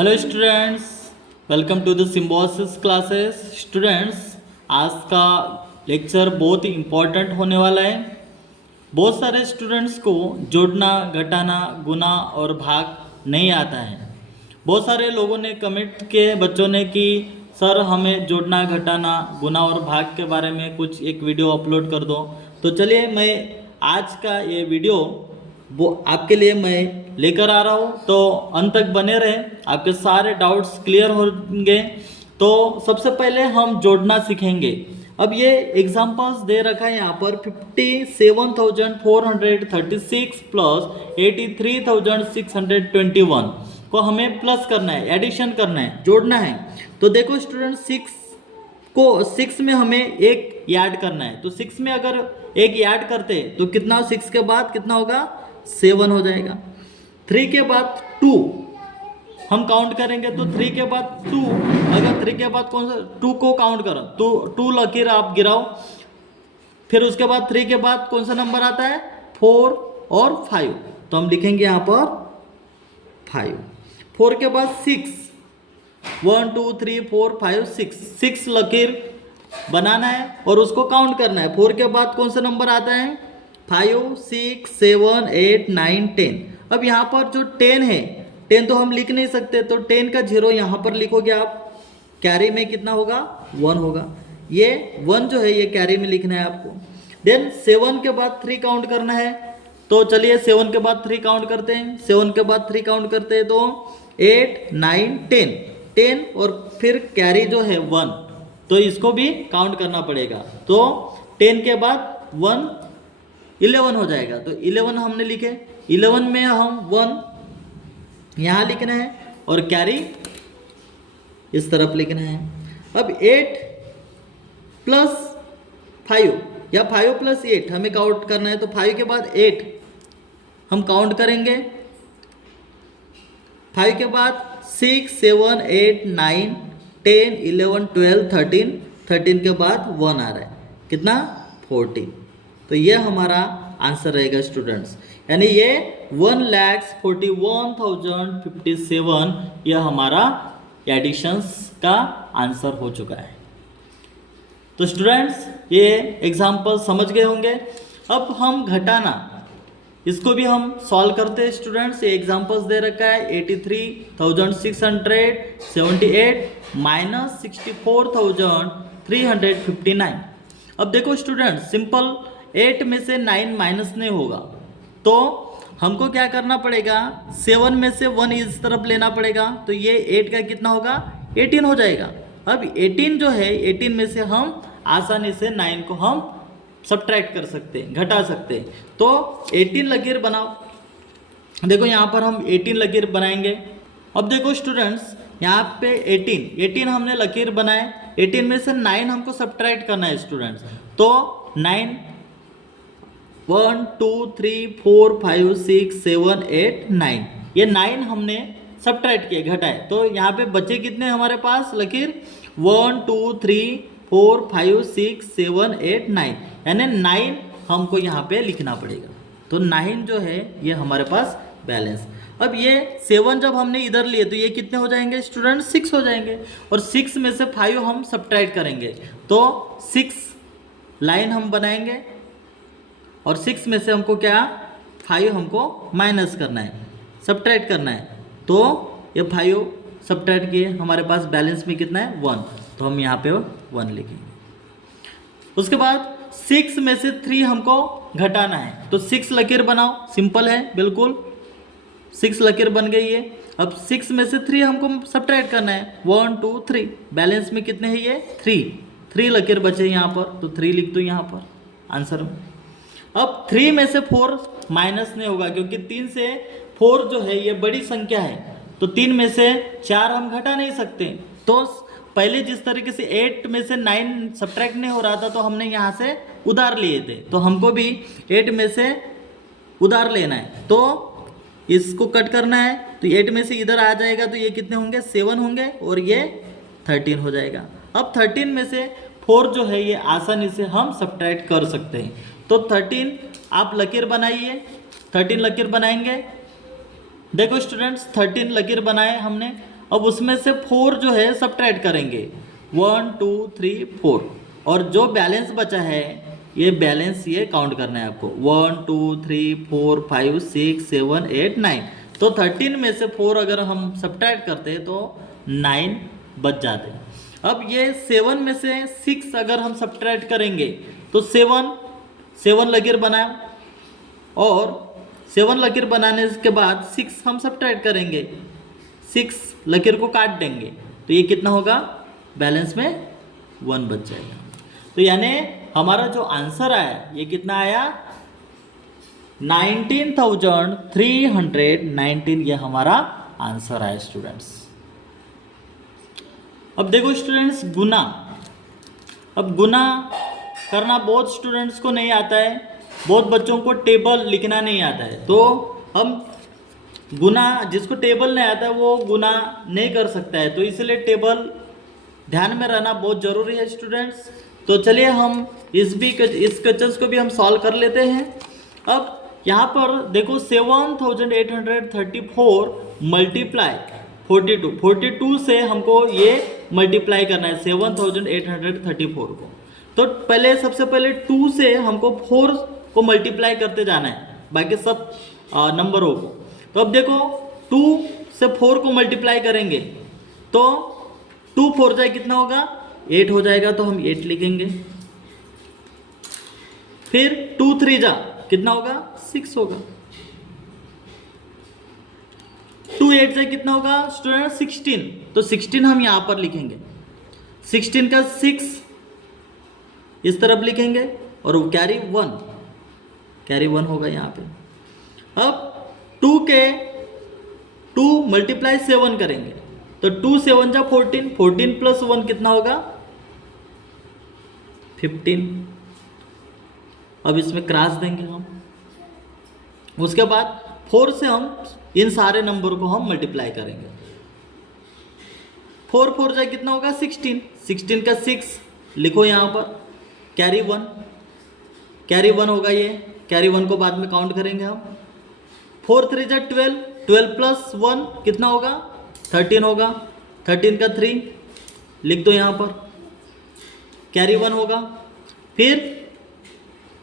Hello students, welcome to the Symbiosis classes. Students, आज का lecture बहुत ही इम्पोर्टेंट होने वाला है। बहुत सारे स्टूडेंट्स को जोड़ना, घटाना, गुना और भाग नहीं आता है। बहुत सारे लोगों ने कमेंट किए, बच्चों ने कि सर हमें जोड़ना, घटाना, गुना और भाग के बारे में कुछ एक वीडियो अपलोड कर दो। तो चलिए मैं आज का ये वीडियो वो आपके लिए मैं लेकर आ रहा हूँ, तो अंत तक बने रहें, आपके सारे डाउट्स क्लियर होंगे। तो सबसे पहले हम जोड़ना सीखेंगे। अब ये एग्जांपल्स दे रखा है यहाँ पर 57,436 प्लस 83,621 को हमें प्लस करना है, एडिशन करना है, जोड़ना है। तो देखो स्टूडेंट, 6 में हमें एक ऐड करना है। तो 6 में अगर एक ऐड करते तो कितना, 6 के बाद कितना होगा, 7 हो जाएगा। 3 के बाद 2 हम काउंट करेंगे, तो 3 के बाद 2, अगर 3 के बाद कौन सा 2 को काउंट करो तो 2 लकीर आप गिराओ। फिर उसके बाद 3 के बाद कौन सा नंबर आता है, 4 और 5, तो हम लिखेंगे यहाँ पर 5। 4 के बाद 6, 1 2 3 4 5 6 लकीर बनाना है और उसको काउंट करना है। 4 के बाद कौन सा नंबर आता है, 5 6 7 8 9 10। अब यहाँ पर जो 10 है, 10 तो हम लिख नहीं सकते, तो 10 का 0 यहाँ पर लिखोगे आप। कैरी में कितना होगा, 1 होगा। ये 1 जो है ये कैरी में लिखना है आपको। देन 7 के बाद 3 काउंट करना है। तो चलिए 7 के बाद 3 काउंट करते हैं। 7 के बाद 3 काउंट करते हैं तो 8 9 10 और फिर कैरी जो है 1, तो इसको भी काउंट करना पड़ेगा। तो 10 के बाद 1 11 हो जाएगा। तो 11 हमने लिखे, 11 में हम 1 यहाँ लिखना है और कैरी इस तरफ लिखना है। अब 8 प्लस 5 या 5 प्लस 8 हमें काउंट करना है। तो 5 के बाद 8 हम काउंट करेंगे। 5 के बाद 6 7 8 9 10 11 12 13, 13 के बाद 1 आ रहा है, कितना, 14। तो ये हमारा आंसर रहेगा स्टूडेंट्स, यानी ये 1,41,057 यह हमारा एडिशंस का आंसर हो चुका है। तो स्टूडेंट्स, ये एग्जाम्पल समझ गए होंगे। अब हम घटाना, इसको भी हम सॉल्व करते हैं स्टूडेंट्स। ये एग्जाम्पल्स दे रखा है 83,678 माइनस 64,359। अब देखो स्टूडेंट्स, सिंपल 8 में से 9 माइनस नहीं होगा, तो हमको क्या करना पड़ेगा, 7 में से 1 इस तरफ लेना पड़ेगा। तो ये 8 का कितना होगा, 18 हो जाएगा। अब 18 जो है, 18 में से हम आसानी से 9 को हम सब्ट्रैक्ट कर सकते हैं, घटा सकते हैं। तो 18 लकीर बनाओ। देखो यहाँ पर हम 18 लकीर बनाएंगे। अब देखो स्टूडेंट्स, यहाँ पे 18 हमने लकीर बनाए। 18 में से 9 हमको सब्ट्रैक्ट करना है स्टूडेंट्स। तो 9 1 2 3 4 5 6 7 8 9, ये 9 हमने सब्ट्रैक्ट किए, घटाए। तो यहाँ पे बचे कितने हमारे पास लकीर, 1 2 3 4 5 6 7 8 9, यानी 9 हमको यहाँ पे लिखना पड़ेगा। तो 9 जो है ये हमारे पास बैलेंस। अब ये 7 जब हमने इधर लिए तो ये कितने हो जाएंगे स्टूडेंट, 6 हो जाएंगे। और 6 में से 5 हम सब्ट्रैक्ट करेंगे, तो 6 लाइन हम बनाएंगे और 6 में से हमको क्या, 5 हमको माइनस करना है, सब्ट्रैक्ट करना है। तो ये 5 सब्ट्रैक्ट किए, हमारे पास बैलेंस में कितना है, 1, तो हम यहाँ पे 1 लिखेंगे। उसके बाद 6 में से 3 हमको घटाना है, तो 6 लकीर बनाओ, सिंपल है बिल्कुल। 6 लकीर बन गई है। अब 6 में से 3 हमको सब्ट्रैक्ट करना है, 1 2 3, बैलेंस में कितने हैं ये, 3 लकीर बचे यहाँ पर, तो 3 लिख दो यहाँ पर आंसर में। अब 3 में से 4 माइनस नहीं होगा, क्योंकि 3 से 4 जो है ये बड़ी संख्या है, तो 3 में से 4 हम घटा नहीं सकते। तो पहले जिस तरीके से 8 में से 9 सब्ट्रैक्ट नहीं हो रहा था, तो हमने यहाँ से उधार लिए थे, तो हमको भी 8 में से उधार लेना है। तो इसको कट करना है, तो 8 में से इधर आ जाएगा, तो ये कितने होंगे, 7 होंगे और ये 13 हो जाएगा। अब 13 में से 4 जो है ये आसानी से हम सब्ट्रैक्ट कर सकते हैं। तो 13 आप लकीर बनाइए, 13 लकीर बनाएंगे। देखो स्टूडेंट्स, 13 लकीर बनाए हमने। अब उसमें से 4 जो है सब्ट्रैक्ट करेंगे, 1 2 3 4, और जो बैलेंस बचा है ये बैलेंस ये काउंट करना है आपको, 1 2 3 4 5 6 7 8 9। तो 13 में से 4 अगर हम सब्ट्रैक्ट करते हैं तो 9 बच जाते हैं। अब ये 7 में से 6 अगर हम सब्ट्रैक्ट करेंगे तो 7 लकीर बनाए, और 7 लकीर बनाने के बाद 6 हम सब्ट्रैक्ट करेंगे, 6 लकीर को काट देंगे, तो ये कितना होगा, बैलेंस में 1 बच जाएगा। तो यानी हमारा जो आंसर आया ये कितना आया, 19,319, ये हमारा आंसर आया स्टूडेंट्स। अब देखो स्टूडेंट्स गुना, अब गुना करना बहुत स्टूडेंट्स को नहीं आता है, बहुत बच्चों को टेबल लिखना नहीं आता है, तो हम गुना, जिसको टेबल नहीं आता है वो गुना नहीं कर सकता है, तो इसलिए टेबल ध्यान में रहना बहुत ज़रूरी है स्टूडेंट्स। तो चलिए हम इस क्वेश्चन को भी हम सॉल्व कर लेते हैं। अब यहाँ पर देखो 7,834 मल्टीप्लाई 42 से हमको ये मल्टीप्लाई करना है 7,834 को। तो पहले सबसे पहले 2 से हमको 4 को मल्टीप्लाई करते जाना है, बाकी सब नंबरों को। तो अब देखो 2 से 4 को मल्टीप्लाई करेंगे तो 2 4 जाए कितना होगा, 8 हो जाएगा, तो हम 8 लिखेंगे। फिर 2 3 जा कितना होगा, 6 होगा। 2 8 जाए कितना होगा स्टूडेंट, 16, तो 16 हम यहाँ पर लिखेंगे, 16 का 6 इस तरफ लिखेंगे और वो कैरी 1 होगा यहाँ पे। अब 2 मल्टीप्लाई 7 करेंगे तो 2 7 जा 14 प्लस 1 कितना होगा, 15। अब इसमें क्रॉस देंगे हम, उसके बाद 4 से हम इन सारे नंबर को हम मल्टीप्लाई करेंगे। 4 4 जाए कितना होगा, 16 का 6 लिखो यहाँ पर, कैरी 1 होगा, ये कैरी 1 को बाद में काउंट करेंगे हम। 4 3 जा 12 प्लस 1 कितना होगा, 13 होगा, 13 का 3 लिख दो यहाँ पर, कैरी 1 होगा। फिर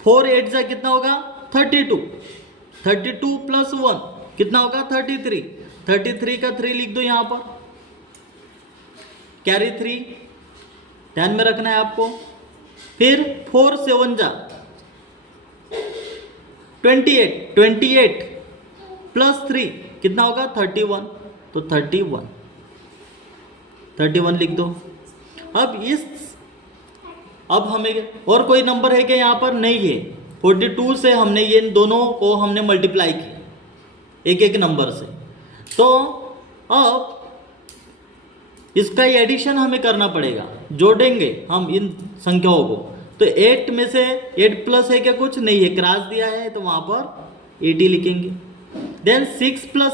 4 8 जा कितना होगा, 32 प्लस 1 कितना होगा, 33 का 3 लिख दो यहाँ पर, कैरी 3 ध्यान में रखना है आपको। फिर 4 7 जा 28 प्लस 3 कितना होगा, 31, तो 31 लिख दो। अब हमें और कोई नंबर है क्या यहाँ पर, नहीं है। 42 से हमने ये दोनों को हमने मल्टीप्लाई किया एक नंबर से, तो अब इसका एडिशन हमें करना पड़ेगा, जोड़ेंगे हम इन संख्याओं को। तो 8 में से 8 प्लस है क्या, कुछ नहीं है, क्रॉस दिया है तो वहाँ पर 80 लिखेंगे। देन 6 प्लस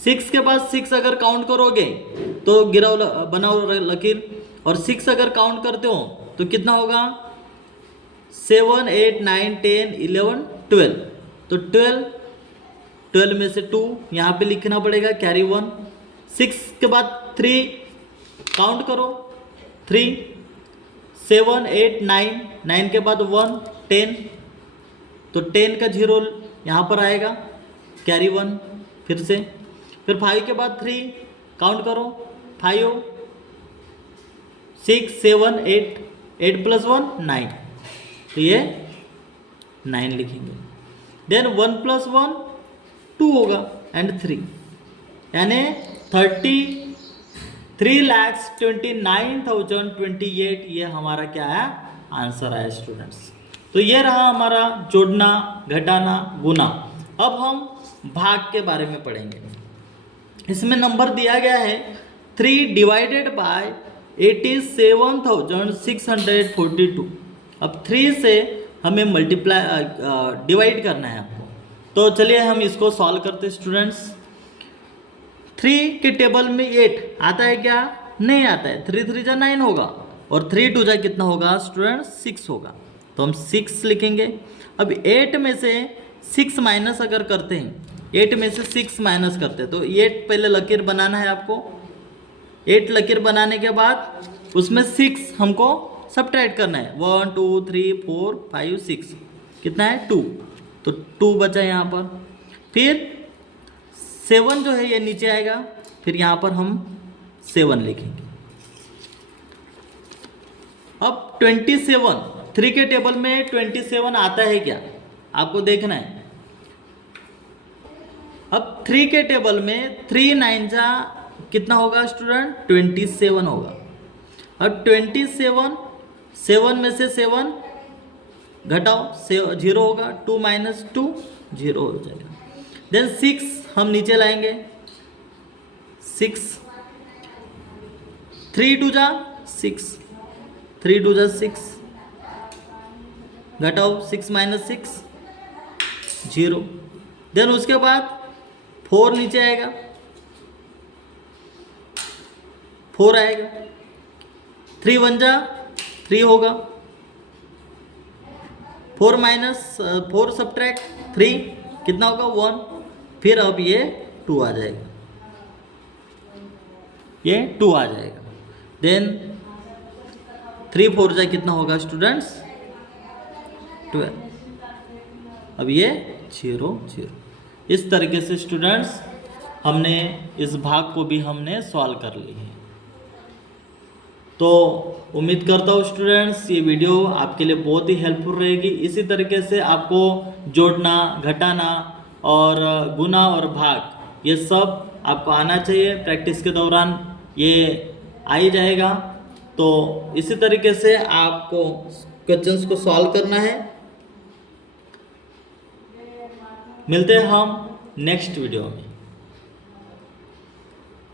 6 के बाद 6 अगर काउंट करोगे तो गिराओ बनाओ लकीर, और 6 अगर काउंट करते हो तो कितना होगा, 7 8 9 10 11 12, तो 12 में से 2 यहाँ पे लिखना पड़ेगा, कैरी 1। 6 के बाद 3 काउंट करो, 3 7 8 9 के बाद 1 10, तो 10 का 0 यहाँ पर आएगा, कैरी 1 फिर से। फिर 5 के बाद 3 काउंट करो, 5 6 7 8 प्लस 1 9, तो ये 9 लिखेंगे। देन 1 प्लस 1 2 होगा एंड 3, यानी 33,29,028 ये हमारा क्या है, आंसर है स्टूडेंट्स। तो ये रहा हमारा जोड़ना, घटाना, गुना। अब हम भाग के बारे में पढ़ेंगे। इसमें नंबर दिया गया है 3 डिवाइडेड बाय 87,642। अब 3 से हमें डिवाइड करना है आपको, तो चलिए हम इसको सॉल्व करते हैं स्टूडेंट्स। 3 के टेबल में 8 आता है क्या, नहीं आता है। 3 3 जा 9 होगा, और 3 2 जा कितना होगा स्टूडेंट्स, 6 होगा, तो हम 6 लिखेंगे। अब 8 में से 6 माइनस अगर करते हैं, 8 में से 6 माइनस करते हैं, तो 8 पहले लकीर बनाना है आपको, 8 लकीर बनाने के बाद उसमें 6 हमको सब्ट्रैक्ट करना है। 1 2 3 4 5 6 कितना है 2, तो 2 बचा यहाँ पर। फिर 7 जो है ये नीचे आएगा, फिर यहाँ पर हम 7 लिखेंगे। अब 27 3 के टेबल में 27 आता है क्या, आपको देखना है। अब 3 के टेबल में 3 9 जा कितना होगा स्टूडेंट, 27 होगा। अब 27 7 में से 7 घटाओ 0 होगा, 2 माइनस 2 0 हो जाएगा। देन 6 हम नीचे लाएंगे, 6 3 2 जा 6, 3 2 जा 6 घटाओ 6 माइनस 6 0। देन उसके बाद 4 नीचे आएगा, 4 आएगा, 3 1 जा 3 होगा, 4 माइनस 4 सब्ट्रैक्ट 3 कितना होगा 1। फिर अब ये 2 आ जाएगा, ये 2 आ जाएगा। देन 3 4 जा कितना होगा स्टूडेंट्स 12। अब ये 0 0। इस तरीके से स्टूडेंट्स हमने इस भाग को भी हमने सॉल्व कर ली है। तो उम्मीद करता हूँ स्टूडेंट्स ये वीडियो आपके लिए बहुत ही हेल्पफुल रहेगी। इसी तरीके से आपको जोड़ना, घटाना और गुना और भाग ये सब आपको आना चाहिए। प्रैक्टिस के दौरान ये आ ही जाएगा। तो इसी तरीके से आपको क्वेश्चंस को सॉल्व करना है। मिलते हैं हम नेक्स्ट वीडियो में।